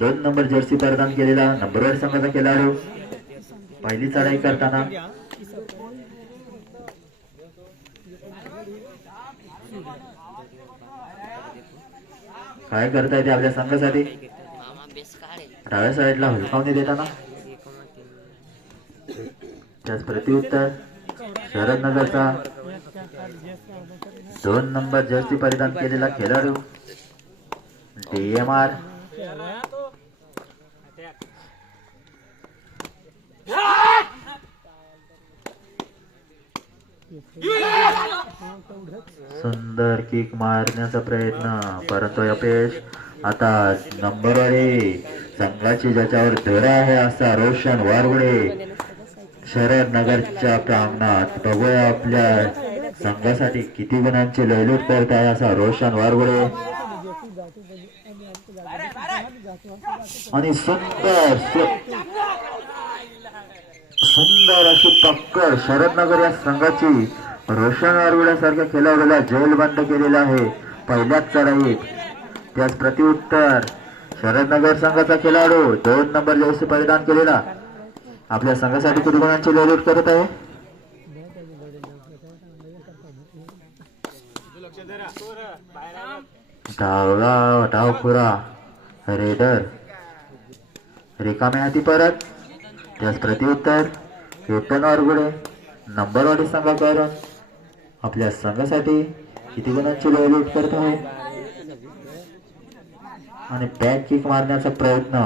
2 number Jersey परिधान केलेला नंबरवर संघाचा खेळाडू पहिली चढाई करताना काय करता येते आपल्या संघासाठी डाव्या साईडला हुलकावणी देताना त्याच प्रत्युत्तर शरदनगरचा 2 नंबर जर्सी परिधान केलेला खेळाडू DMR सुंदर किक मारण्याचा प्रयत्न परंतु अपयश. आता नंबरवारी संघाची ज्याच्यावर धडा आहे असा रोशन वारवडे शरद नगरच्या प्रांगणात बघूया आपल्या संघासाठी किती गुणांची लयलूट करत आहे असा रोशन वारवडे आणि सुंदर अशी पक्कड शरदनगर या संघाची रोशन वारवड्यासारख्या खेळाडूला जेलबंद केलेला आहे पहिल्याच चढाईत. त्याच प्रत्युत्तर शरदनगर संघाचा खेळाडू 2 नंबर जर्सी परिधान केलेला आपल्या संघासाठी किती गुणांची लयलूट करत आहे. डावखुरा रेडर रिकाम्या हाती परत. त्याच प्रत्युत्तर केतन वारगुडे नंबरवाडी संघाकडून आपल्या संघासाठी किती गुणांची लयलूट करत आहे आणि बॅक किक मारण्याचा प्रयत्न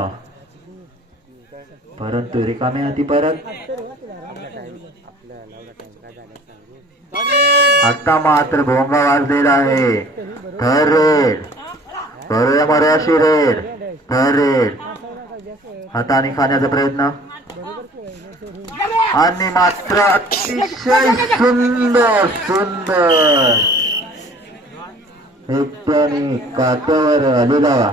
परंतु रिकाम्या हाती परत. आता मात्र भोंगा वाजलेला आहे. थर रेड करूया मर्याशी रेड थर रेड हाताने खाण्याचा प्रयत्न आणि मात्र अतिशय सुंदर सुंदर एकट्याने काट्यावर आलेला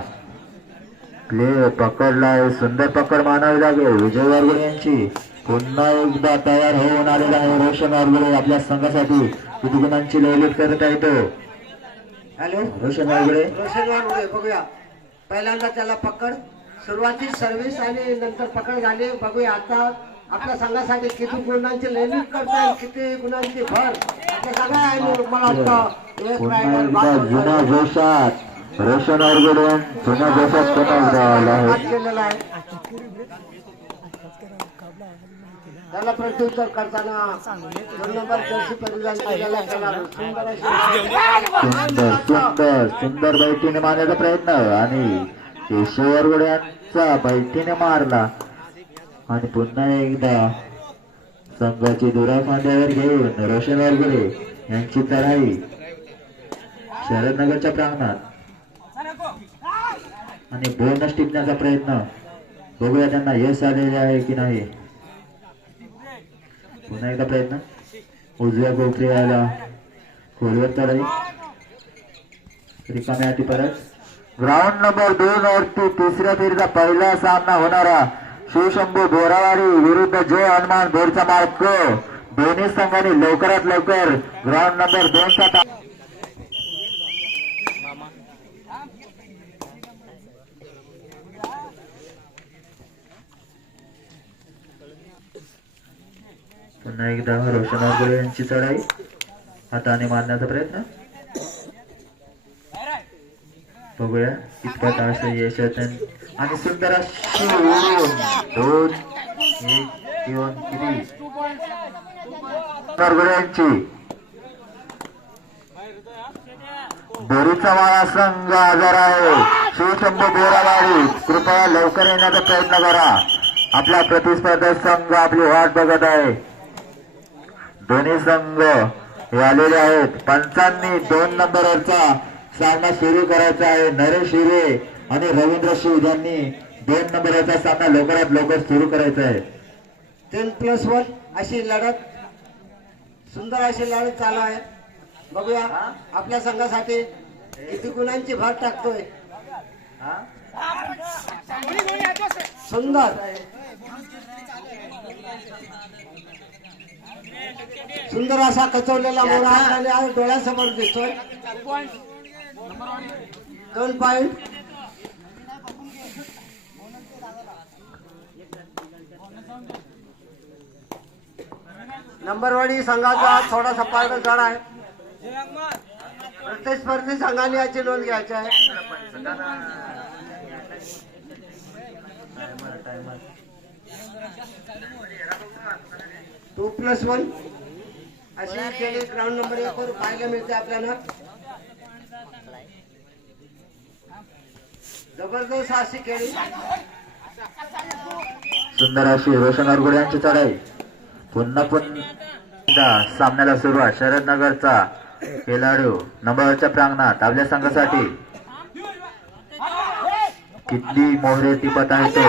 प्ले पकडलाय. सुंदर पकड मानावी लागेल विजय वारगुडे यांची. पुन्हा एकदा तयार होऊन आलेला आहे रोशन वारगुडे आपल्या संघासाठी किती गुणांची लयलूट करत आहे तो. हॅलो रोशन वारगुडे बघूया पहिल्यांदा त्याला पकड सुरुवातीत सर्व्हिस आणि नंतर पकड झाली. बघूया आता आपल्या संघासाठी किती गुणांची लयलूट करता येईल किती गुणांची भर आपल्या संघाला मला वाटतं पुन्हा एकदा जुन्या जोशात रोशन वारगुडे जुन्या जोशात केलेला आहे. त्याला प्रत्युत्तर करताना 2 नंबर जर्सी परिधान केलेला खेळाडू सुंदर सुंदर सुंदर बैठीने मारण्याचा प्रयत्न आणि केशव वारगुडे यांचा बैठीने मारला आणि पुन्हा एकदा संघाची दुरा खांद्यावर घेऊन रोशन वारगुडे यांची चढाई शरदनगरच्या प्रांगणात आणि बोनस टिपण्याचा प्रयत्न बघूया त्यांना यश आलेले आहे की नाही. पुन्हा एकदा प्रयत्न उजव्या कोपऱ्याला खोलवर चढाई रिकाम्या हाती परत. ग्राउंड नंबर 2 वरती तिसऱ्या फेरीचा पहिला सामना होणारा शिवशंभू बोरावाडी विरुद्ध जय हनुमान बोरचा मार्क. दोन्ही संघांनी लवकरात लवकर ग्राउंड नंबर 2 चा पुन्हा एकदा रोशन वारगुडे यांची चढाई हाताने मारण्याचा प्रयत्न बघूया कितपत असं यश होतं आणि सुंदर अशी 2-1 घेऊन किती वारगुडे यांची बोरीचा माळा संघ हजर आहे. शिवशंभू बोरावाडी कृपया लवकर येण्याचा प्रयत्न करा. आपला प्रतिस्पर्धा संघ आपली वाट बघत आहे. दोन्ही संघ हे आलेले आहेत. पंचांनी 2 नंबरवरचा सामना सुरू करायचा आहे. नरेश हिरे आणि रवींद्र शिव यांनी 2 नंबरवरचा सामना लवकरात लवकर सुरू करायचा आहे. 10+1 अशी लढत सुंदर अशी लढत चालू आहे. बघूया आपल्या संघासाठी किती गुणांची भर टाकतोय. सुंदर सुंदर असा कचवलेला मोरा आणि डोळ्यासमोर दिसतोय. 2 पॉइंट नंबरवाडी संघाचा थोडासा पारड जड आहे. प्रतिस्पर्धी संघाने याची नोंद घ्यायची आहे. 2+1 अशी खेळी ग्राउंड नंबर 1 वर पाहायला मिळते आपल्याला. जबरदस्त अशी खेळी. सुंदर अशी रोशन अरगुडे यांची चढाई. पुन्हा सामन्याला सुरुवात. शरदनगरचा खेळाडू नंबरच्या प्रांगणात आपल्या संघासाठी किती मोहरे टिपत आहे तो.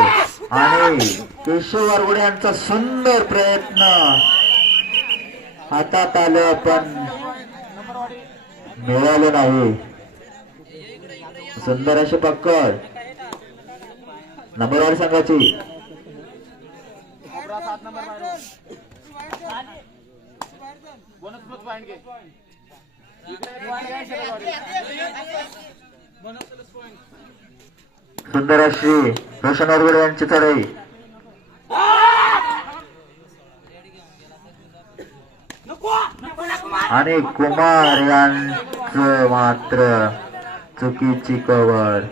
आणि केशव अरगुडे यांचा सुंदर प्रयत्न हातात आलं पण मिळालं नाही. सुंदर अशी पकड नंबरवाडी संघाची. सुंदर अशी रोशन अरगुडे यांची चढाई. आणि कुमार यांचं मात्र चुकीची कव्हर.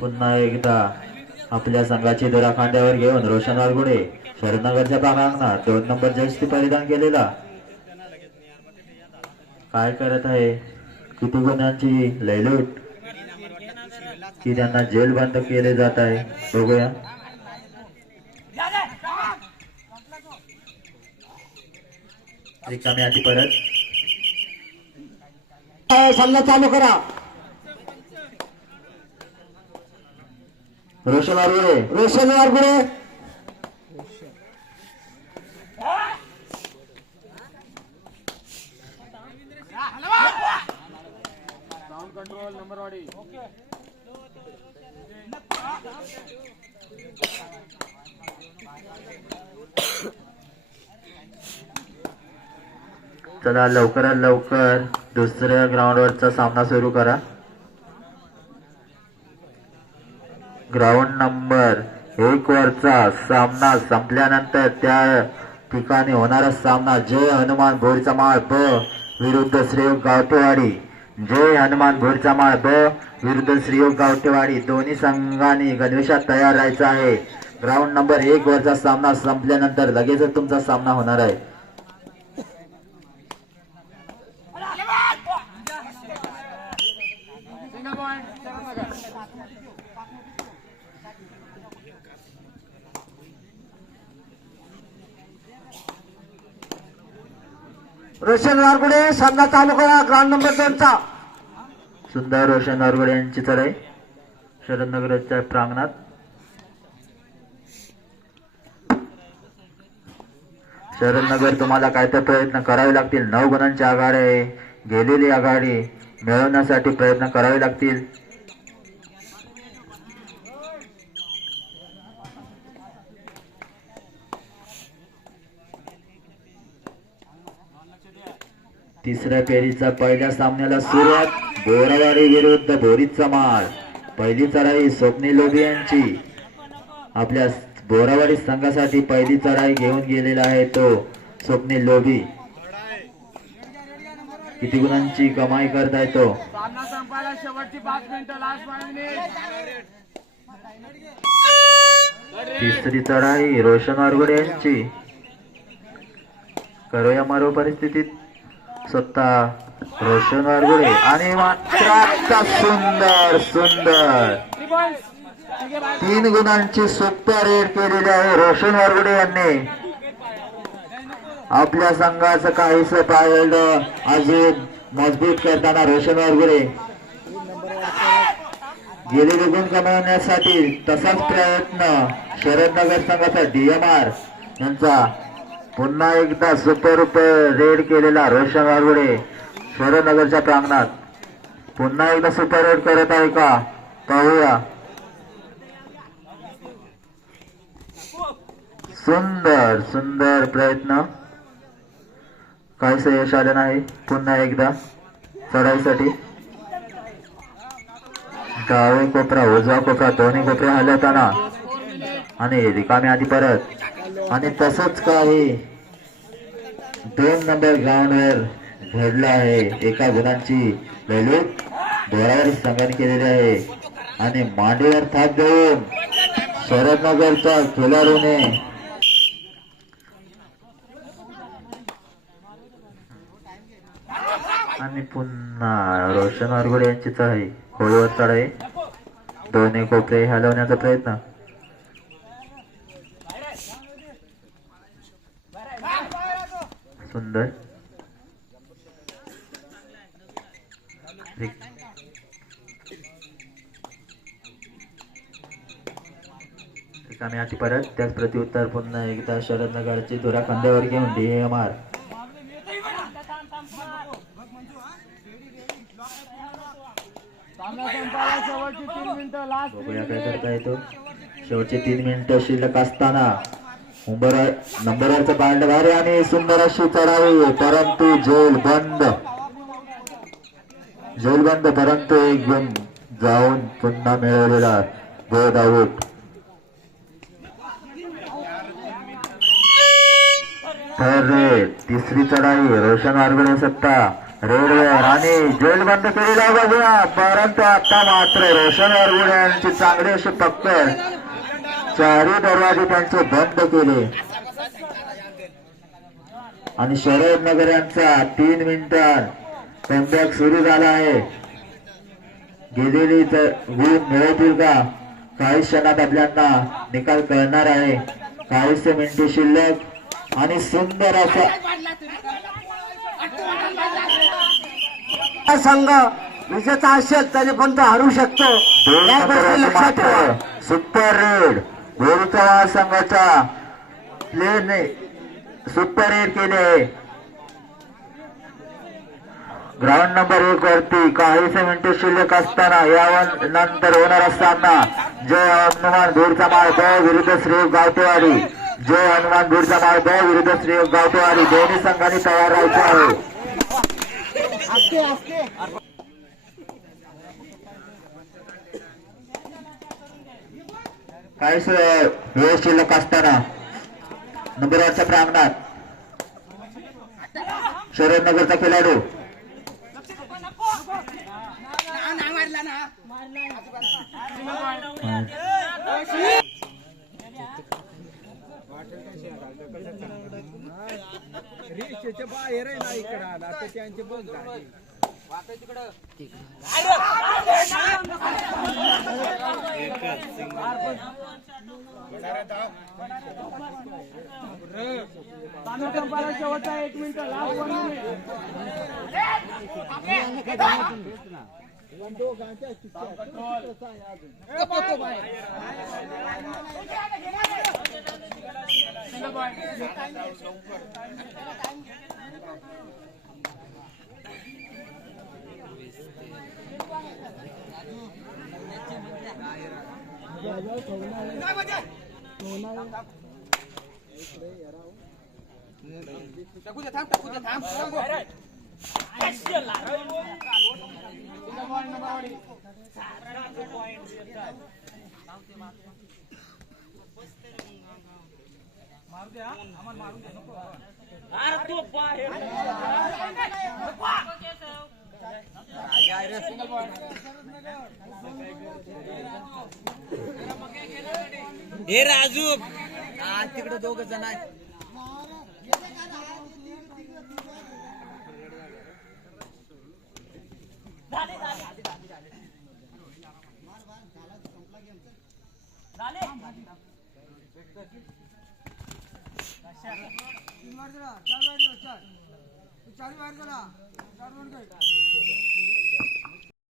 पुन्हा एकदा आपल्या संघाची धुरा खांद्यावर घेऊन रोशन अरगुडे शरदनगरच्या प्रांगणात 2 नंबर जर्सी परिधान केलेला काय करत आहे. किती गुणांची लयलूट की त्यांना जेल बंद केले जात आहे बघूया. रिकामी आधी परत सामना चालू करा. रोशन अरगुडे. रोशन अरगुडे चला लवकरात लवकर दुसऱ्या ग्राउंडवरचा सामना सुरू करा. ग्राउंड नंबर 1 वरचा सामना संपल्यानंतर त्या ठिकाणी होणारा सामना जय हनुमान भोरचा माळ ब विरुद्ध श्रीयोग गावठेवाडी. जय हनुमान भोरचा माळ ब विरुद्ध श्रीयोग गावठेवाडी. दोन्ही संघांनी गणवेशात तयार राहायचं आहे. ग्राउंड नंबर 1 वरचा सामना संपल्यानंतर लगेचच तुमचा सामना होणार आहे. रोशन अरगुडे सामना चालू करा. ग्राउंड नंबर 2 चा. सुंदर रोशन अरगुडे यांची चढाई शरदनगरच्या प्रांगणात. शरदनगर तुम्हाला काय तर प्रयत्न करावे लागतील. 9 गुणांची आघाडी आहे. गेलेली आघाडी मिळवण्यासाठी प्रयत्न करावे लागतील. तिसऱ्या फेरीचा पहिल्या सामन्याला सुरुवात. बोरावाडी विरुद्ध भोरीचा माळ. पहिली चढाई स्वप्नील लोभी यांची आपल्या बोरावाडी संघासाठी पहिली चढाई घेऊन गेलेला आहे तो स्वप्नील लोभी. किती गुणांची कमाई करताय तो. सामना संपायला शेवटची 5 मिनिटं. Last 5 minute. तिसरी चढाई रोशन अरगुडे यांची. करूया मारो परिस्थितीत स्वतः रोशन अरगुडे. आणि मात्र आता सुंदर सुंदर 3 गुणांची सुपर रेड केलेली आहे रोशन अरगुडे यांनी. आपल्या संघाचं काहीस पाहिलं अजून मजबूत करताना रोशन अरगुडे गेलेले गुण कमावण्यासाठी तसाच प्रयत्न शरदनगर संघाचा DMR यांचा. पुन्हा एकदा सुपर रेड केलेला रोशन अरगुडे शरदनगरच्या प्रांगणात. पुन्हा एकदा सुपर रेड करत आहे का पाहूया. सुंदर सुंदर प्रयत्न. काहीच यश आलं नाही. पुन्हा एकदा चढाईसाठी डावे कोपरा उजवा कोपरा दोन्ही कोपरे हलवताना आणि रिकामी आधी परत आणि तसंच काही 2 नंबर ग्राउंडवर घडलं आहे. एका गुणांची लढत दोरावर संघाने केलेली आहे आणि मांडीवर थाप देऊन शरदनगरच्या खेळाडूने आणि पुन्हा रोशन आरगुडे यांचीच आहे. होळीवर चढाई दोन्ही कोपरे हलवण्याचा प्रयत्न सुंदर रिकामी आठी परत त्याच प्रत्युत्तर पुन्हा एकदा शरदनगरची धुरा खांद्यावर घेऊन DMR शेवटची 3 मिनिटं लास्ट. बघूया काय करता येतो. शेवटचे 3 मिनिटं शिल्लक असताना नंबरवरचं पार्ट भारी आणि सुंदर अशी चढाई परंतु जेल बंद परंतु एक गुण जाऊन पुन्हा मिळवलेला बोध आऊट. तिसरी चढाई रोशन आरगुडे सत्ता रेडवेर आणि जेल बंद केलेला बघूया परंतु आता मात्र रोशन आरगुडे यांची चांगली अशी पकड. चारही दरवाजे त्यांचे बंद केले आणि शरदनगर यांचा 3 मिनिटात कमबॅक सुरू झाला आहे. गेलेली तर गुण मिळवतील का? काही क्षणात आपल्याला निकाल कळणार आहे. काहीसे मिनिटे शिल्लक आणि सुंदर असा संघ विजेता असेल तरी पण तो हरू शकतो. या गोष्टी लक्षात ठेवा. सुपर रेड गोरुचा संघाचा प्लेने सुपर रेड केले. ग्राउंड नंबर 1 वरती काहीसे मिनिटे शिल्लक असताना यावर नंतर होणारा सामना जय हनुमान बीडचा माळगाव विरुद्ध श्री गावतेवाडी. जय हनुमान बीडचा माळगाव विरुद्ध श्री गावतेवाडी दोन्ही संघांनी तयार राहायचे आहे. काही वेळ शिल्लक असताना नंबर 8च्या प्रांगणात शरदनगरचा खेळाडू बाहेर आहे ना इकडे आला तर त्यांचे बघ शेवटचा 1 मिनिट लास्ट 1 हे राजू तिकडे 2 जण आहेत. चार